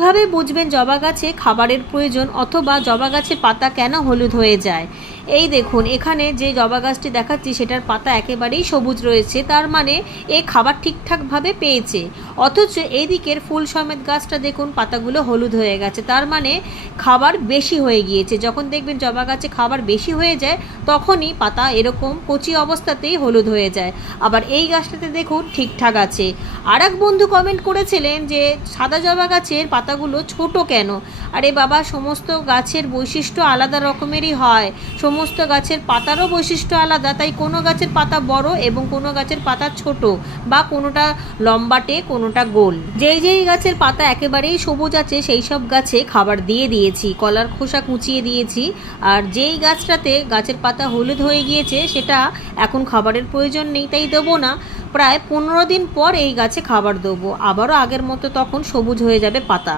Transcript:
কিভাবে বুঝবেন জবা গাছে খাবারের প্রয়োজন অথবা জবা গাছের পাতা কেন হলুদ হয়ে যায়? এই দেখুন, এখানে যে জবা গাছটি দেখাচ্ছি সেটার পাতা একেবারেই সবুজ রয়েছে, তার মানে এ খাবার ঠিকঠাকভাবে পেয়েছে। অথচ এই দিকের ফুল সমেত গাছটা দেখুন, পাতাগুলো হলুদ হয়ে গেছে, তার মানে খাবার বেশি হয়ে গিয়েছে। যখন দেখবেন জবা গাছে খাবার বেশি হয়ে যায় তখনই পাতা এরকম কচি অবস্থাতেই হলুদ হয়ে যায়। আবার এই গাছটাতে দেখুন ঠিকঠাক আছে। আর এক বন্ধু কমেন্ট করেছিলেন যে সাদা জবা গাছের পাতাগুলো ছোট কেন? আরে বাবা, সমস্ত গাছের বৈশিষ্ট্য আলাদা রকমেরই হয়, সমস্ত গাছের পাতারও বৈশিষ্ট্য আলাদা, তাই কোনো গাছের পাতা বড় এবং কোনো গাছের পাতা ছোট, বা কোনোটা লম্বাটে কোনোটা গোল। যেই গাছের পাতা একেবারেই সবুজ আছে সেই সব গাছে খাবার দিয়ে দিয়েছি, কলার খোসা কুচিয়ে দিয়েছি। আর যেই গাছটাতে গাছের পাতা হলুদ হয়ে গিয়েছে সেটা এখন খাবারের প্রয়োজন নেই, তাই দেবো না। প্রায় 15 দিন পর এই গাছে খাবার দেবো, আবারও আগের মতো তখন সবুজ হয়ে যাবে পাতা।